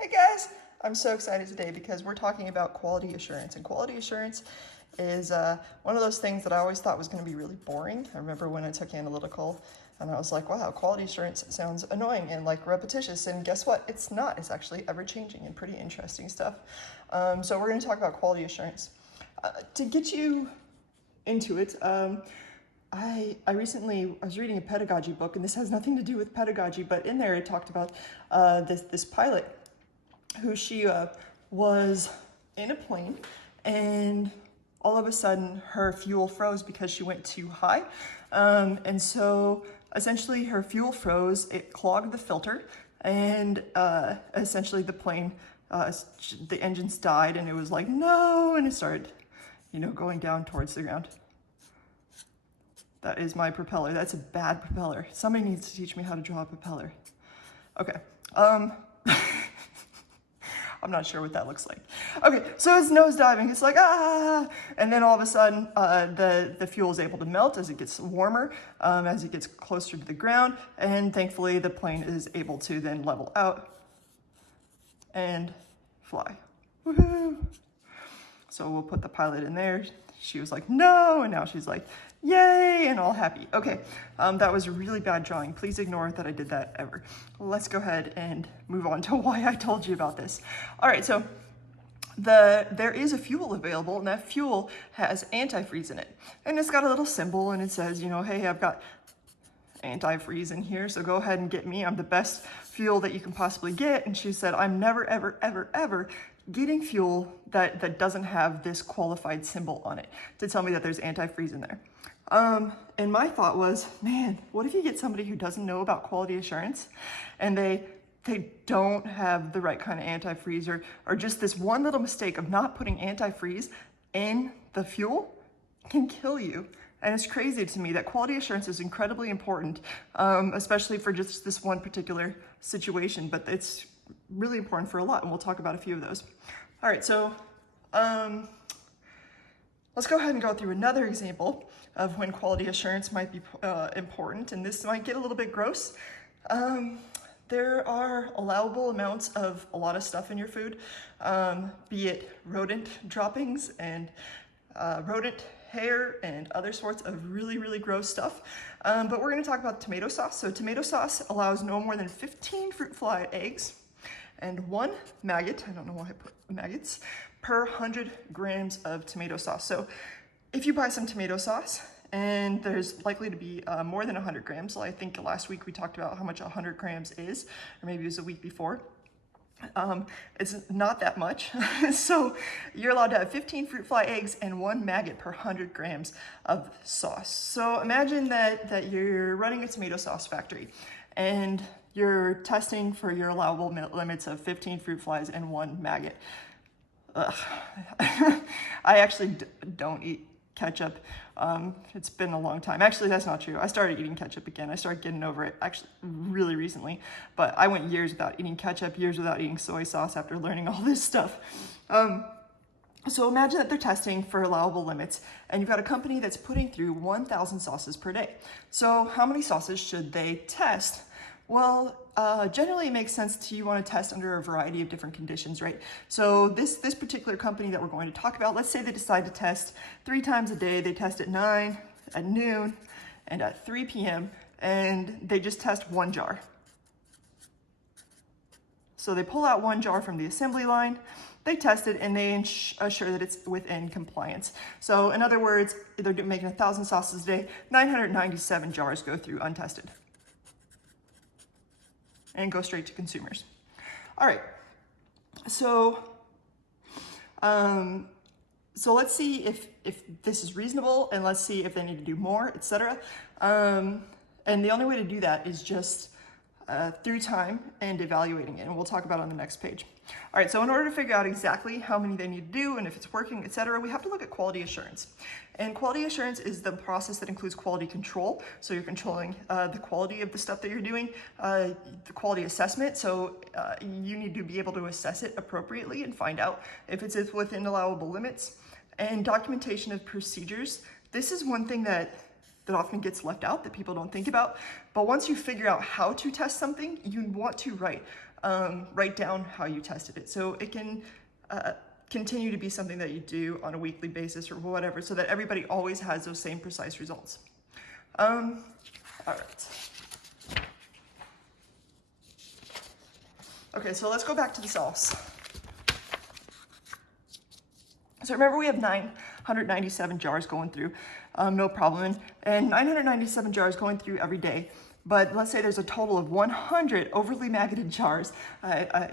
Hey guys, I'm so excited today because we're talking about quality assurance, and quality assurance is one of those things that I always thought was going to be really boring. I remember when I took analytical and I was like, wow, quality assurance sounds annoying and like repetitious, and guess what? It's not. It's actually ever changing and pretty interesting stuff. So we're going to talk about quality assurance. To get you into it, I was reading a pedagogy book, and this has nothing to do with pedagogy, but in there it talked about this pilot who she was in a plane, and all of a sudden her fuel froze because she went too high. And so essentially her fuel froze, it clogged the filter, and essentially the plane, the engines died, and it was like, no, and it started, going down towards the ground. That is my propeller. That's a bad propeller. Somebody needs to teach me how to draw a propeller. Okay. I'm not sure what that looks like. Okay, so it's nose diving. It's like, ah, and then all of a sudden, the fuel is able to melt as it gets warmer, as it gets closer to the ground, and thankfully the plane is able to then level out and fly. Woohoo! So we'll put the pilot in there. She was like, no, and now she's like, yay, and all happy. Okay, that was a really bad drawing. Please ignore that I did that ever. Let's go ahead and move on to why I told you about this. All right, so there is a fuel available, and that fuel has antifreeze in it. And it's got a little symbol, and it says, hey, I've got antifreeze in here, so go ahead and get me. I'm the best fuel that you can possibly get. And she said, I'm never, ever, ever, ever getting fuel that doesn't have this qualified symbol on it to tell me that there's antifreeze in there. And my thought was, man, what if you get somebody who doesn't know about quality assurance, and they don't have the right kind of antifreeze, or just this one little mistake of not putting antifreeze in the fuel can kill you. And it's crazy to me that quality assurance is incredibly important, especially for just this one particular situation, but it's really important for a lot, and we'll talk about a few of those. All right, so let's go ahead and go through another example of when quality assurance might be important, and this might get a little bit gross. There are allowable amounts of a lot of stuff in your food, be it rodent droppings and rodent hair and other sorts of really, really gross stuff. But we're gonna talk about tomato sauce. So tomato sauce allows no more than 15 fruit fly eggs and 1 maggot, I don't know why I put maggots, per 100 grams of tomato sauce. So if you buy some tomato sauce and there's likely to be more than 100 grams, I think last week we talked about how much 100 grams is, or maybe it was a week before. It's not that much. So you're allowed to have 15 fruit fly eggs and 1 maggot per 100 grams of sauce. So imagine that you're running a tomato sauce factory and you're testing for your allowable limits of 15 fruit flies and 1 maggot. Ugh. I actually don't eat ketchup. It's been a long time. Actually, that's not true. I started eating ketchup again. I started getting over it actually really recently, but I went years without eating ketchup, years without eating soy sauce after learning all this stuff. So imagine that they're testing for allowable limits, and you've got a company that's putting through 1,000 sauces per day. So how many sauces should they test? Well, generally it makes sense to you want to test under a variety of different conditions, right? So this particular company that we're going to talk about, let's say they decide to test 3 times a day. They test at 9, at noon, and at 3 p.m., and they just test 1 jar. So they pull out 1 jar from the assembly line, they test it, and they assure that it's within compliance. So in other words, they're making 1,000 sauces a day, 997 jars go through untested and go straight to consumers. All right, so let's see if this is reasonable, and let's see if they need to do more, etc. And the only way to do that is just through time and evaluating it, and we'll talk about it on the next page. All right, so in order to figure out exactly how many they need to do and if it's working, etc., we have to look at quality assurance. And quality assurance is the process that includes quality control. So you're controlling the quality of the stuff that you're doing, the quality assessment. So you need to be able to assess it appropriately and find out if it's within allowable limits. And documentation of procedures. This is one thing that often gets left out that people don't think about. But once you figure out how to test something, you want to write write down how you tested it. So it can continue to be something that you do on a weekly basis or whatever, so that everybody always has those same precise results. All right. Okay, so let's go back to the sauce. So remember, we have 997 jars going through, no problem, and 997 jars going through every day. But let's say there's a total of 100 overly maggoted jars. I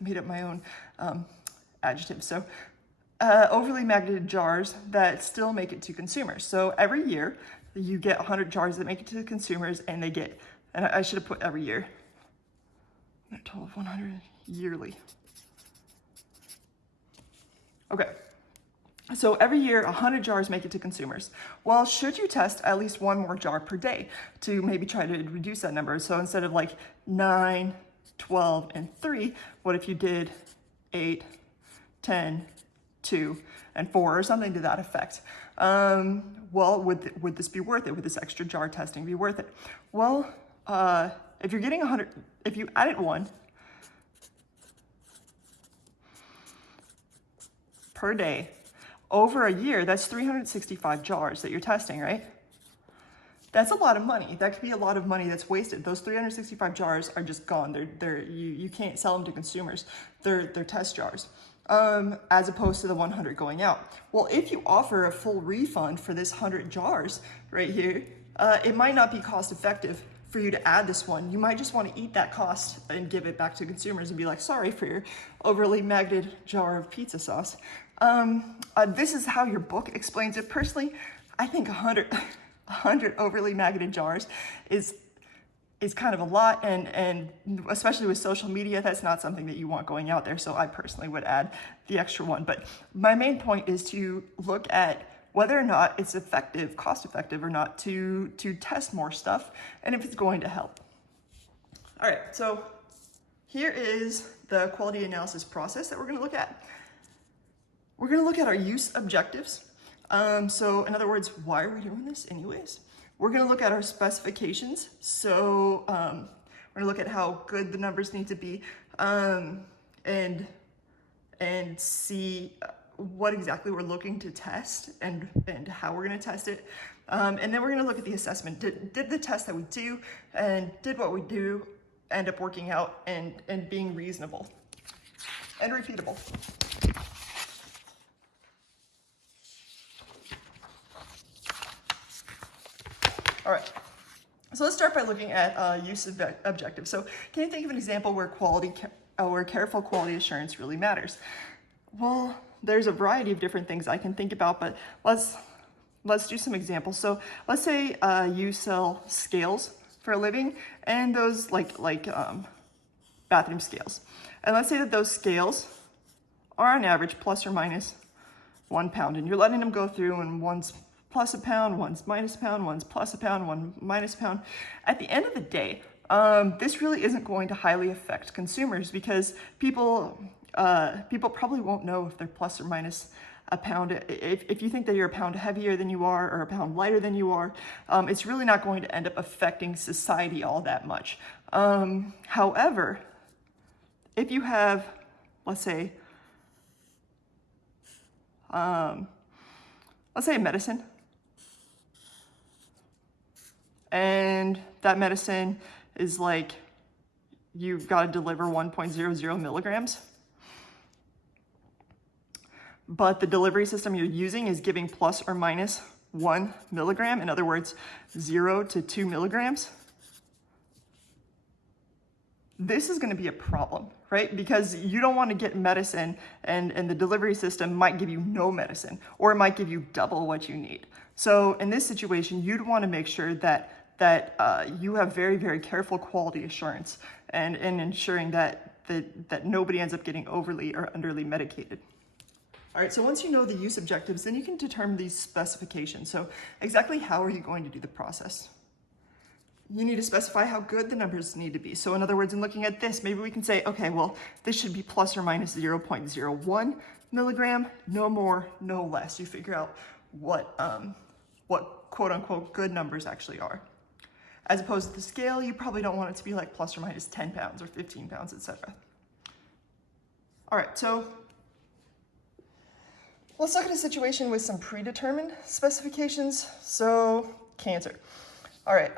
made up my own adjective. So overly maggoted jars that still make it to consumers. So every year you get 100 jars that make it to the consumers, and they get, and I should have put every year, a total of 100 yearly. Okay. So every year, 100 jars make it to consumers. Well, should you test at least one more jar per day to maybe try to reduce that number? So instead of like 9, 12, and 3, what if you did 8, 10, 2, and 4, or something to that effect? Well, would this be worth it? Would this extra jar testing be worth it? Well, if you're getting 100, if you added one per day, over a year, that's 365 jars that you're testing, right? That's a lot of money. That could be a lot of money that's wasted. Those 365 jars are just gone. You can't sell them to consumers. They're test jars, as opposed to the 100 going out. Well, if you offer a full refund for this 100 jars right here, it might not be cost effective for you to add this one. You might just want to eat that cost and give it back to consumers and be like, sorry for your overly maggoted jar of pizza sauce. This is how your book explains it. Personally, I think 100 overly maggoted jars is kind of a lot, and especially with social media, that's not something that you want going out there. So I personally would add the extra one. But my main point is to look at whether or not it's effective, cost effective or not, to test more stuff, and if it's going to help. All right, so here is the quality analysis process that we're going to look at. We're going to look at our use objectives. So in other words, why are we doing this anyways? We're going to look at our specifications. So we're going to look at how good the numbers need to be, and see what exactly we're looking to test and how we're going to test it. And then we're going to look at the assessment. Did the test that we do and did what we do end up working out and being reasonable and repeatable? All right, so let's start by looking at use objectives. So can you think of an example where careful quality assurance really matters? Well, there's a variety of different things I can think about, but let's do some examples. So let's say you sell scales for a living, and those like bathroom scales. And let's say that those scales are on average plus or minus 1 pound, and you're letting them go through, and one's plus a pound, one's minus a pound, one's plus a pound, one minus a pound. At the end of the day, this really isn't going to highly affect consumers, because people probably won't know if they're plus or minus a pound. If you think that you're a pound heavier than you are or a pound lighter than you are, it's really not going to end up affecting society all that much. However, if you have, let's say a medicine, and that medicine is like, you've got to deliver 1.00 milligrams, but the delivery system you're using is giving plus or minus 1 milligram, in other words, 0 to 2 milligrams, this is going to be a problem, right? Because you don't want to get medicine and the delivery system might give you no medicine, or it might give you double what you need. So in this situation, you'd want to make sure that you have very, very careful quality assurance and ensuring that nobody ends up getting overly or underly medicated. All right, so once you know the use objectives, then you can determine these specifications. So exactly how are you going to do the process? You need to specify how good the numbers need to be. So in other words, in looking at this, maybe we can say, okay, well, this should be plus or minus 0.01 milligram, no more, no less. You figure out what quote unquote good numbers actually are. As opposed to the scale, you probably don't want it to be like plus or minus 10 pounds or 15 pounds, etc. All right, so let's look at a situation with some predetermined specifications. So cancer. All right,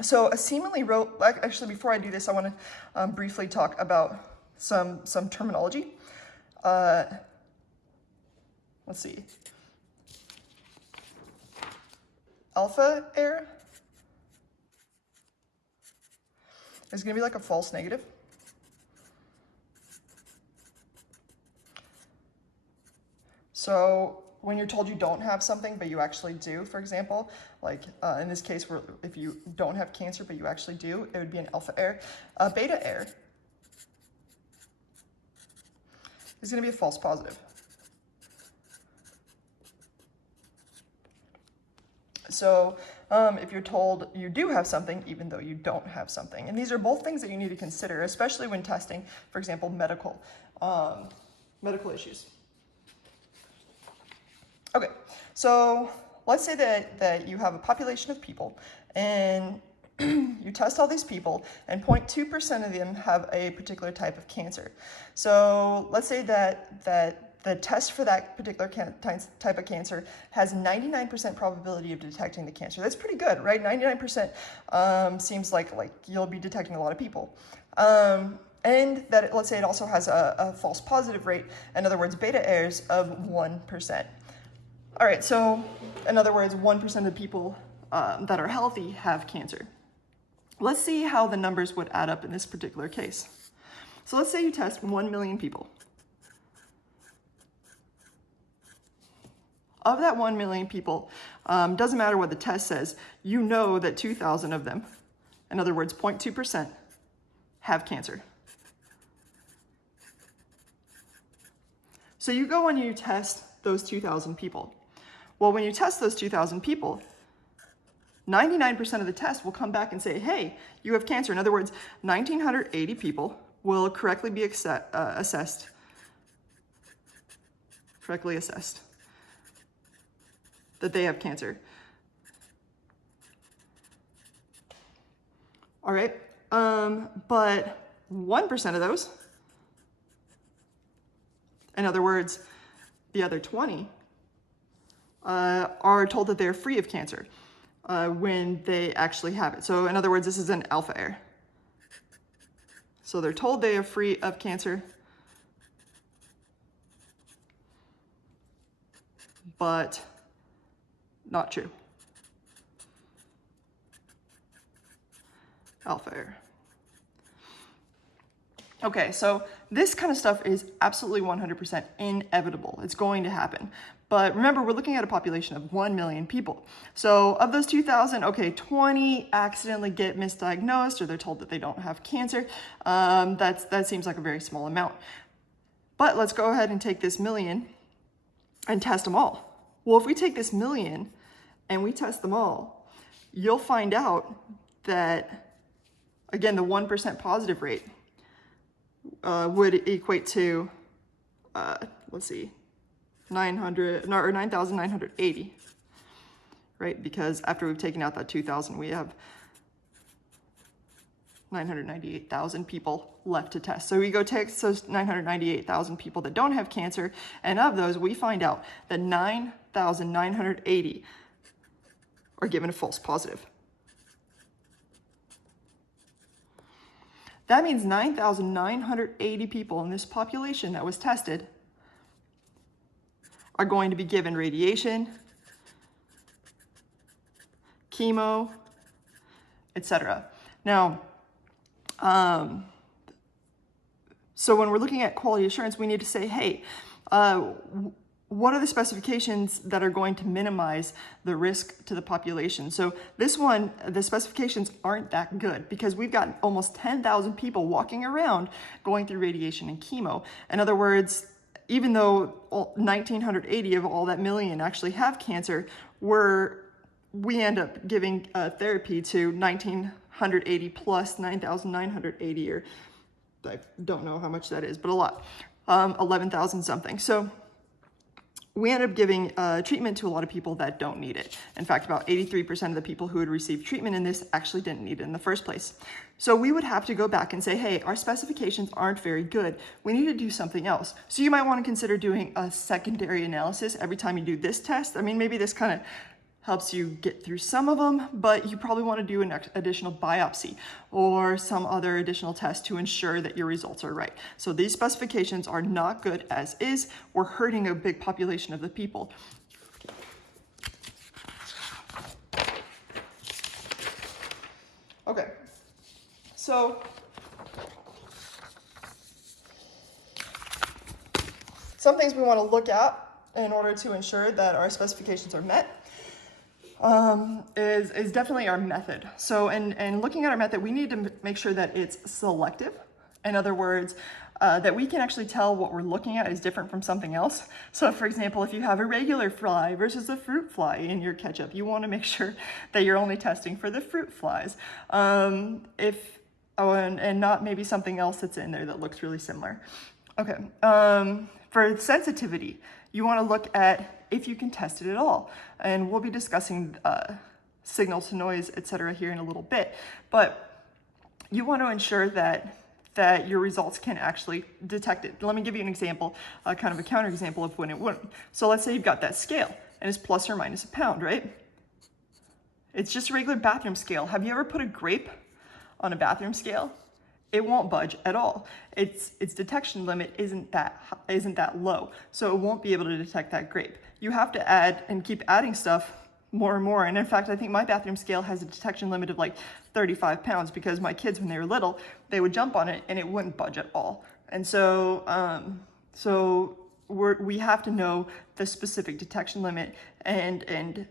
so a seemingly actually before I do this, I want to briefly talk about some terminology. Let's see. Alpha error is going to be like a false negative. So when you're told you don't have something, but you actually do, for example, like in this case, where if you don't have cancer, but you actually do, it would be an alpha error. Beta error is going to be a false positive. So if you're told you do have something, even though you don't have something. And these are both things that you need to consider, especially when testing, for example, medical issues. Okay, so let's say that you have a population of people and you test all these people and 0.2% of them have a particular type of cancer. So let's say that the test for that particular type of cancer has 99% probability of detecting the cancer. That's pretty good, right? 99% seems like you'll be detecting a lot of people. And that let's say it also has a false positive rate, in other words, beta errors of 1%. All right, so in other words, 1% of the people that are healthy have cancer. Let's see how the numbers would add up in this particular case. So let's say you test 1 million people. Of that 1 million people, doesn't matter what the test says, you know that 2,000 of them, in other words, 0.2%, have cancer. So you go and you test those 2,000 people. Well, when you test those 2,000 people, 99% of the test will come back and say, hey, you have cancer. In other words, 1,980 people will correctly be assessed that they have cancer. All right, but 1% of those, in other words, the other 20, are told that they're free of cancer when they actually have it. So in other words, this is an alpha error. So they're told they are free of cancer, but not true. Alpha error. Okay, so this kind of stuff is absolutely 100% inevitable. It's going to happen. But remember, we're looking at a population of 1 million people. So of those 2,000, okay, 20 accidentally get misdiagnosed or they're told that they don't have cancer. That seems like a very small amount. But let's go ahead and take this million and test them all. Well, if we take this million and we test them all, you'll find out that, again, the 1% positive rate would equate to, let's see, 9,980, right? Because after we've taken out that 2,000, we have 998,000 people left to test. So we go take those 998,000 people that don't have cancer, and of those, we find out that 9,980 are given a false positive. That means 9,980 people in this population that was tested are going to be given radiation, chemo, etc. Now, so when we're looking at quality assurance, we need to say, hey, what are the specifications that are going to minimize the risk to the population? So this one, the specifications aren't that good because we've got almost 10,000 people walking around going through radiation and chemo. In other words, even though 1,980 of all that million actually have cancer, we end up giving therapy to 1,980 plus 9,980, or I don't know how much that is, but a lot, 11,000 something. So we end up giving treatment to a lot of people that don't need it. In fact, about 83% of the people who had received treatment in this actually didn't need it in the first place. So we would have to go back and say, hey, our specifications aren't very good. We need to do something else. So you might want to consider doing a secondary analysis every time you do this test. I mean, maybe this kind of helps you get through some of them, but you probably want to do an additional biopsy or some other additional test to ensure that your results are right. So these specifications are not good as is. We're hurting a big population of the people. Okay, so some things we want to look at in order to ensure that our specifications are met. Is definitely our method. So in looking at our method, we need to make sure that it's selective. In other words, that we can actually tell what we're looking at is different from something else. So for example, if you have a regular fly versus a fruit fly in your ketchup, you want to make sure that you're only testing for the fruit flies. And not maybe something else that's in there that looks really similar. Okay, for sensitivity, you want to look at if you can test it at all. And we'll be discussing signal to noise, etc. here in a little bit. But you want to ensure that your results can actually detect it. Let me give you an example, kind of a counterexample of when it wouldn't. So let's say you've got that scale and it's plus or minus a pound, right? It's just a regular bathroom scale. Have you ever put a grape on a bathroom scale? It won't budge at all. Its detection limit isn't that low, so it won't be able to detect that grape. You have to add and keep adding stuff more and more. And in fact, I think my bathroom scale has a detection limit of like 35 pounds because my kids, when they were little, they would jump on it and it wouldn't budge at all. And so, we have to know the specific detection limit and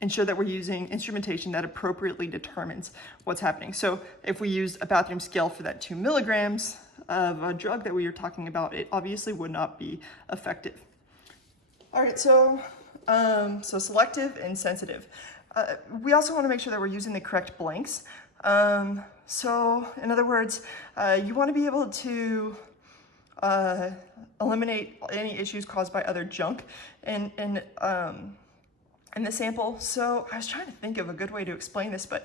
ensure that we're using instrumentation that appropriately determines what's happening. So if we use a bathroom scale for that 2 milligrams of a drug that we were talking about, it obviously would not be effective. All right, so selective and sensitive. We also want to make sure that we're using the correct blanks. So in other words, you want to be able to eliminate any issues caused by other junk in the sample. So I was trying to think of a good way to explain this, but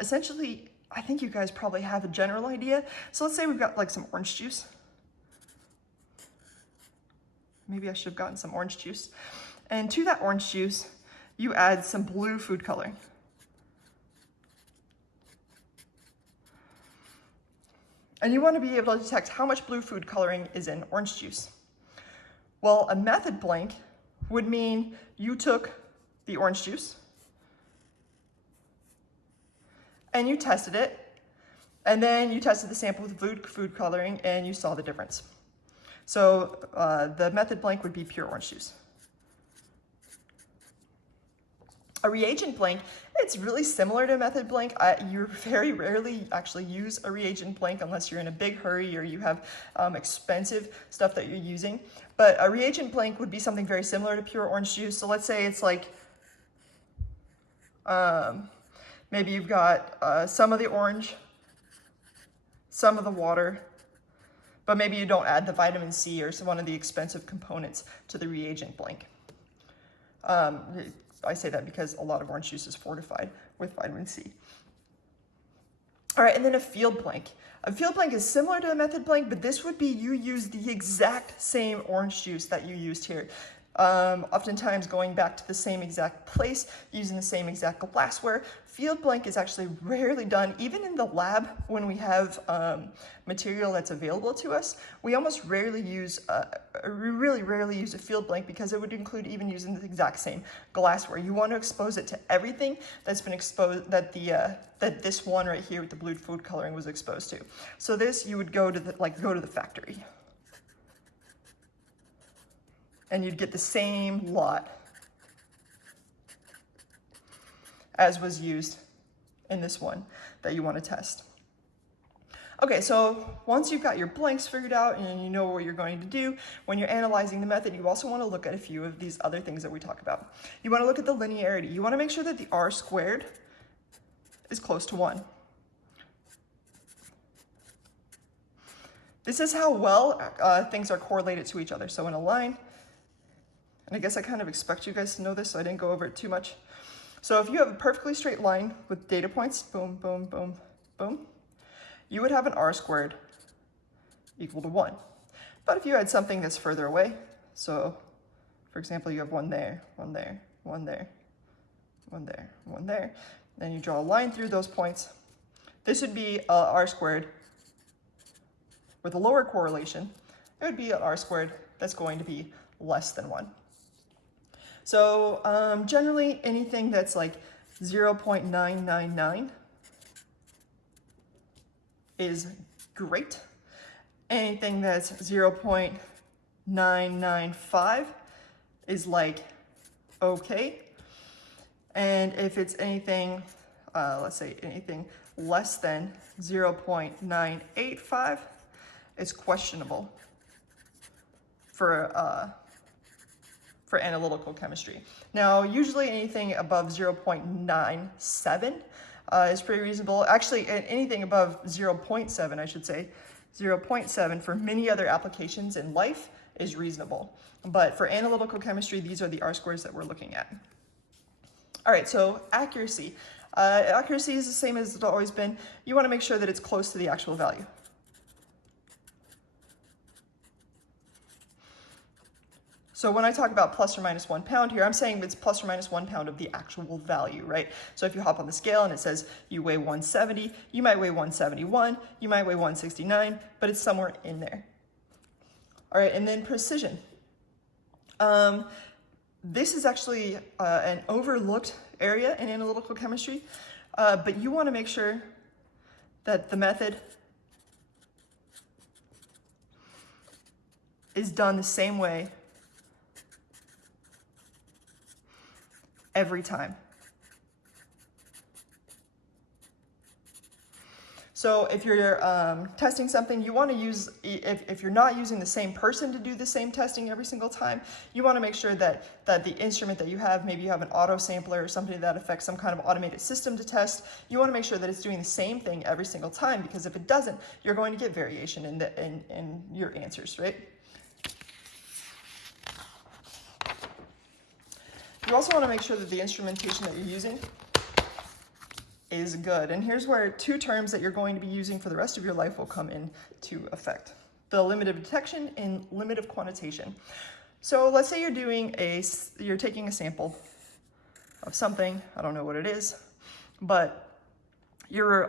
essentially, I think you guys probably have a general idea. So let's say we've got like some orange juice. Maybe I should have gotten some orange juice. And to that orange juice, you add some blue food coloring. And you want to be able to detect how much blue food coloring is in orange juice. Well, a method blank would mean you took the orange juice and you tested it, and then you tested the sample with food coloring and you saw the difference. So the method blank would be pure orange juice. A reagent blank, it's really similar to a method blank. You very rarely actually use a reagent blank unless you're in a big hurry or you have expensive stuff that you're using. But a reagent blank would be something very similar to pure orange juice. So let's say it's like, maybe you've got some of the orange, some of the water, but maybe you don't add the vitamin C or one of the expensive components to the reagent blank. I say that because a lot of orange juice is fortified with vitamin C. All right, and then a field blank. A field blank is similar to a method blank, but this would be you use the exact same orange juice that you used here. Oftentimes going back to the same exact place, using the same exact glassware. Field blank is actually rarely done, even in the lab when we have material that's available to us. We almost rarely use, really rarely use a field blank because it would include even using the exact same glassware. You want to expose it to everything that's been exposed, that this one right here with the blue food coloring was exposed to. So this, you would go to the factory. And you'd get the same lot as was used in this one that you want to test. Okay, so once you've got your blanks figured out and you know what you're going to do, when you're analyzing the method, you also want to look at a few of these other things that we talk about. You want to look at the linearity. You want to make sure that the R squared is close to 1. This is how well things are correlated to each other. So in a line, And I guess I kind of expect you guys to know this, so I didn't go over it too much. So if you have a perfectly straight line with data points, boom, boom, boom, boom, you would have an r squared equal to 1. But if you had something that's further away, so for example, you have one there, one there, one there, one there, one there, then you draw a line through those points, this would be r squared with a lower correlation. It would be an r squared that's going to be less than 1. So generally anything that's like 0.999 is great. Anything that's 0.995 is like okay. And if it's anything, let's say anything less than 0.985, it's questionable for analytical chemistry. Now, usually anything above 0.97 is pretty reasonable. Actually, anything above 0.7, I should say, 0.7 for many other applications in life is reasonable. But for analytical chemistry, these are the R squares that we're looking at. All right, so accuracy. Accuracy is the same as it's always been. You want to make sure that it's close to the actual value. So when I talk about plus or minus 1 pound here, I'm saying it's plus or minus 1 pound of the actual value, right? So if you hop on the scale and it says you weigh 170, you might weigh 171, you might weigh 169, but it's somewhere in there. All right, and then precision. This is actually an overlooked area in analytical chemistry, but you want to make sure that the method is done the same way every time. So if you're testing something, you want to use, if you're not using the same person to do the same testing every single time, you want to make sure that the instrument that you have, maybe you have an auto sampler or something that affects some kind of automated system to test, you want to make sure that it's doing the same thing every single time, because if it doesn't, you're going to get variation in your answers, right? You also want to make sure that the instrumentation that you're using is good. And here's where two terms that you're going to be using for the rest of your life will come into effect. The limit of detection and limit of quantitation. So let's say you're taking a sample of something, I don't know what it is, but you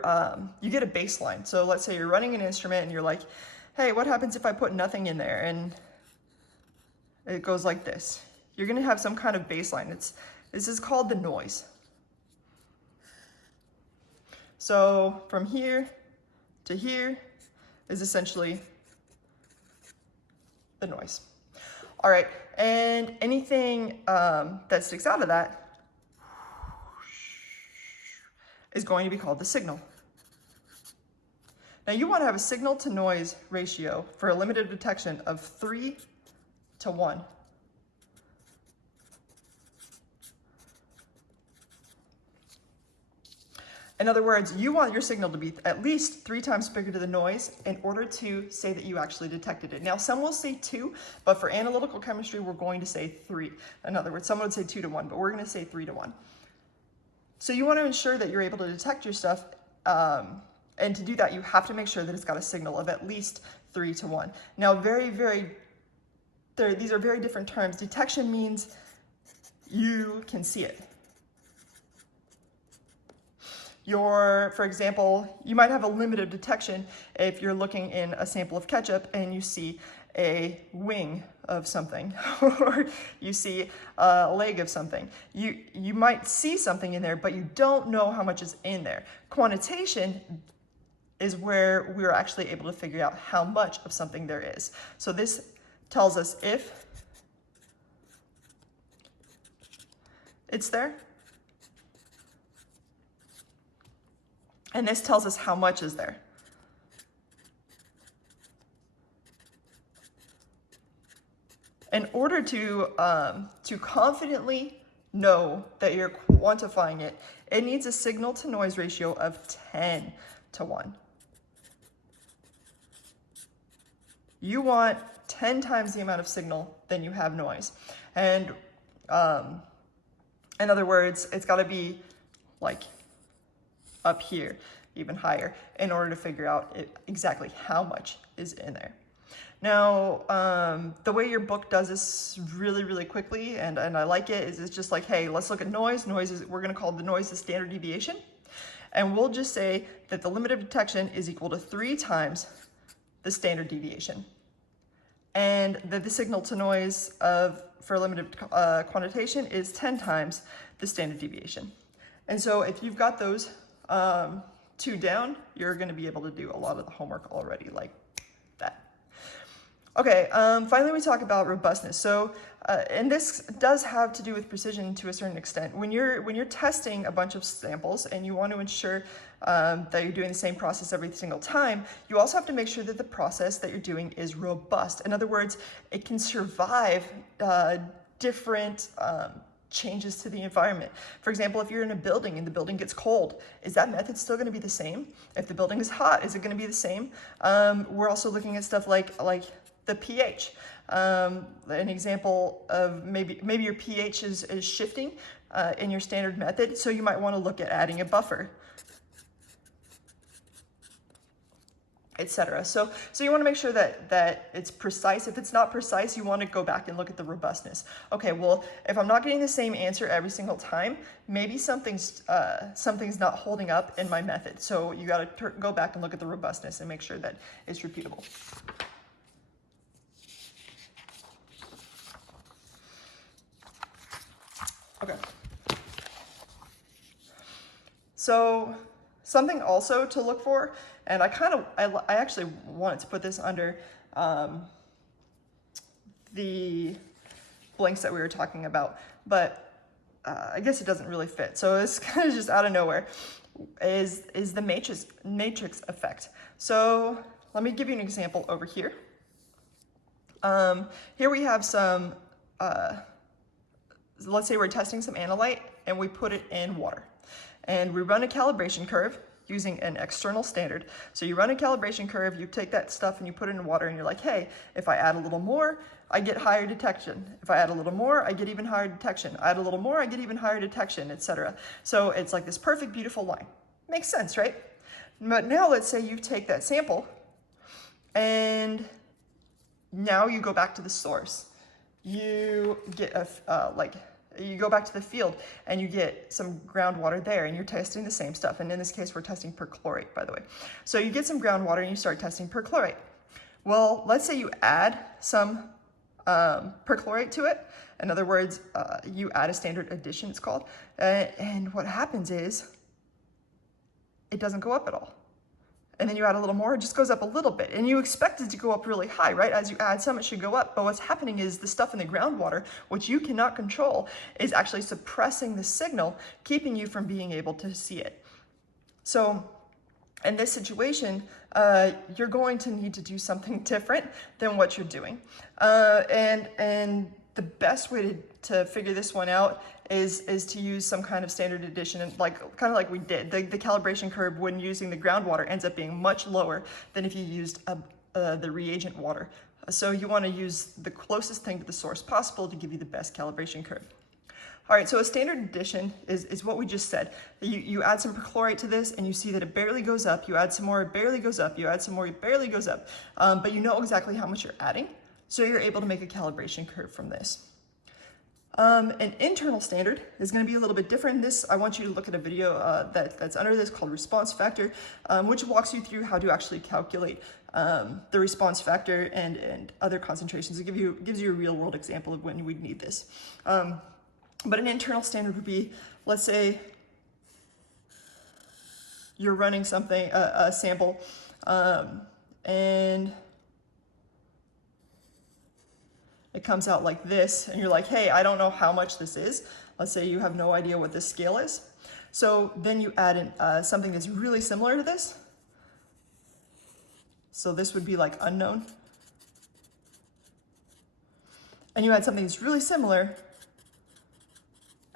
get a baseline. So let's say you're running an instrument and you're like, hey, what happens if I put nothing in there? And it goes like this. You're going to have some kind of baseline. This is called the noise. So from here to here is essentially the noise. All right, and anything that sticks out of that is going to be called the signal. Now you want to have a signal to noise ratio for a limit of detection of 3 to 1. In other words, you want your signal to be at least 3 times bigger to the noise in order to say that you actually detected it. Now, some will say 2, but for analytical chemistry, we're going to say 3. In other words, someone would say 2 to 1, but we're going to say 3 to 1. So you want to ensure that you're able to detect your stuff, and to do that, you have to make sure that it's got a signal of at least 3 to 1. Now, these are very different terms. Detection means you can see it. For example, you might have a limit of detection if you're looking in a sample of ketchup and you see a wing of something or you see a leg of something. You might see something in there, but you don't know how much is in there. Quantitation is where we're actually able to figure out how much of something there is. So this tells us if it's there, and this tells us how much is there. In order to confidently know that you're quantifying it, it needs a signal to noise ratio of 10 to 1. You want 10 times the amount of signal than you have noise. And in other words, it's got to be like up here, even higher, in order to figure out exactly how much is in there. Now, the way your book does this really, really quickly, and I like it, is it's just like, hey, let's look at noise. We're going to call the noise the standard deviation. And we'll just say that the limit of detection is equal to 3 times the standard deviation. And that the signal to noise for limited quantitation is 10 times the standard deviation. And so if you've got those 2 down, you're going to be able to do a lot of the homework already, like that. Okay, finally we talk about robustness. So, and this does have to do with precision to a certain extent. When you're testing a bunch of samples and you want to ensure that you're doing the same process every single time, you also have to make sure that the process that you're doing is robust. In other words, it can survive different changes to the environment. For example, if you're in a building and the building gets cold, is that method still going to be the same? If the building is hot, is it going to be the same? We're also looking at stuff like the pH. An example of maybe your pH is shifting in your standard method, so you might want to look at adding a buffer, etc. So you want to make sure that it's precise. If it's not precise, you want to go back and look at the robustness. Okay, well, if I'm not getting the same answer every single time, maybe something's not holding up in my method. So you got to go back and look at the robustness and make sure that it's repeatable. Okay. So something also to look for, and I actually wanted to put this under the blanks that we were talking about, but I guess it doesn't really fit. So it's kind of just out of nowhere, is the matrix effect. So let me give you an example over here. Here we have some, let's say we're testing some analyte and we put it in water. And we run a calibration curve using an external standard. So you run a calibration curve, you take that stuff and you put it in water and you're like, hey, if I add a little more, I get higher detection. If I add a little more, I get even higher detection. I add a little more, I get even higher detection, etc. So it's like this perfect, beautiful line. Makes sense, right? But now let's say you take that sample and now you go back to the source. You get you go back to the field and you get some groundwater there and you're testing the same stuff. And in this case, we're testing perchlorate, by the way. So you get some groundwater and you start testing perchlorate. Well, let's say you add some perchlorate to it. In other words, you add a standard addition, it's called. And what happens is it doesn't go up at all. And then you add a little more, it just goes up a little bit. And you expect it to go up really high, right? As you add some, it should go up. But what's happening is the stuff in the groundwater, which you cannot control, is actually suppressing the signal, keeping you from being able to see it. So in this situation, you're going to need to do something different than what you're doing. And the best way to figure this one out is to use some kind of standard addition, and kind of like we did. The calibration curve when using the groundwater ends up being much lower than if you used the reagent water. So you want to use the closest thing to the source possible to give you the best calibration curve. All right, so a standard addition is what we just said. You add some perchlorate to this and you see that it barely goes up. You add some more, it barely goes up. You add some more, it barely goes up. But you know exactly how much you're adding, so you're able to make a calibration curve from this. An internal standard is going to be a little bit different. This, I want you to look at a video that's under this called response factor, which walks you through how to actually calculate the response factor and other concentrations. It gives you a real world example of when we'd need this. But an internal standard would be, let's say you're running something, a sample, and it comes out like this, and you're like, hey, I don't know how much this is. Let's say you have no idea what this scale is. So then you add in something that's really similar to this. So this would be like unknown. And you add something that's really similar,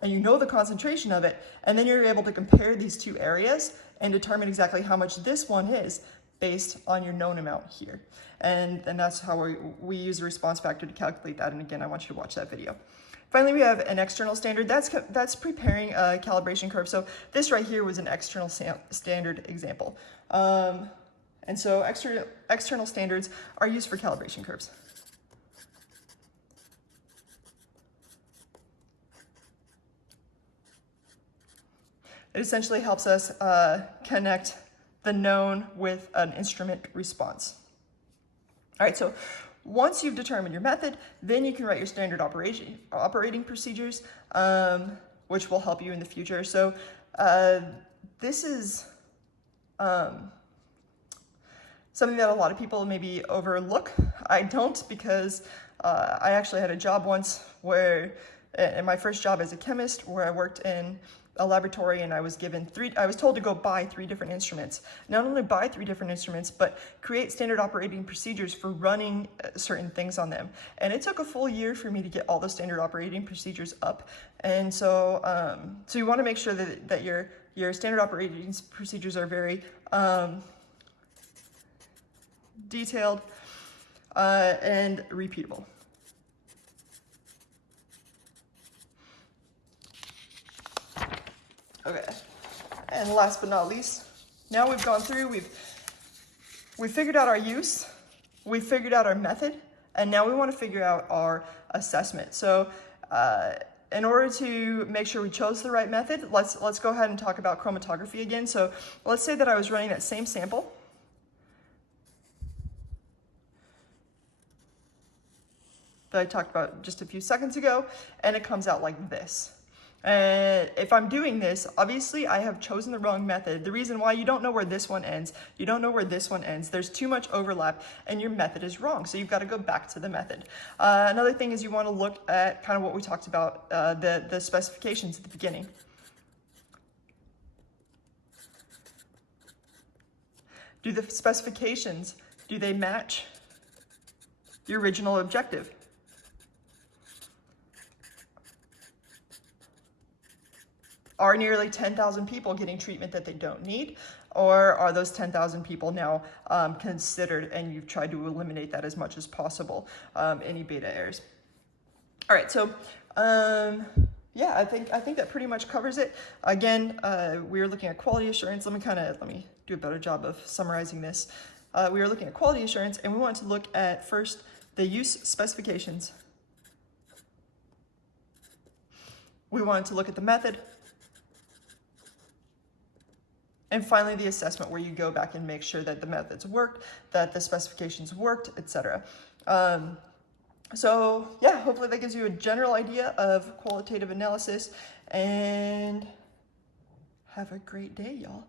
and you know the concentration of it, and then you're able to compare these two areas and determine exactly how much this one is. based on your known amount here. And that's how we use the response factor to calculate that. And again, I want you to watch that video. Finally, we have an external standard. That's preparing a calibration curve. So this right here was an external standard example. And so external standards are used for calibration curves. It essentially helps us connect the known with an instrument response. All right, so once you've determined your method, then you can write your standard operating procedures, which will help you in the future. So this is something that a lot of people maybe overlook. I don't, because I actually had a job once where, in my first job as a chemist, where I worked in a laboratory, and I was told to go buy 3 different instruments. Not only buy 3 different instruments, but create standard operating procedures for running certain things on them. And it took a full year for me to get all the standard operating procedures up. And so, so you want to make sure that your standard operating procedures are very detailed and repeatable. Okay, and last but not least, now we've gone through, we've figured out our use, we've figured out our method, and now we want to figure out our assessment. So in order to make sure we chose the right method, let's go ahead and talk about chromatography again. So let's say that I was running that same sample. That I talked about just a few seconds ago, and it comes out like this. If I'm doing this, obviously I have chosen the wrong method. The reason why, you don't know where this one ends, you don't know where this one ends, there's too much overlap, and your method is wrong, so you've got to go back to the method. Another thing is you want to look at kind of what we talked about, the specifications at the beginning. Do the specifications, do they match your original objective? Are nearly 10,000 people getting treatment that they don't need? Or are those 10,000 people now considered, and you've tried to eliminate that as much as possible, any beta errors? All right, so yeah, I think that pretty much covers it. Again, we were looking at quality assurance. Let me do a better job of summarizing this. We were looking at quality assurance, and we wanted to look at first the use specifications. We wanted to look at the method. And finally, the assessment, where you go back and make sure that the methods worked, that the specifications worked, etc. So yeah, hopefully that gives you a general idea of qualitative analysis, and have a great day, y'all.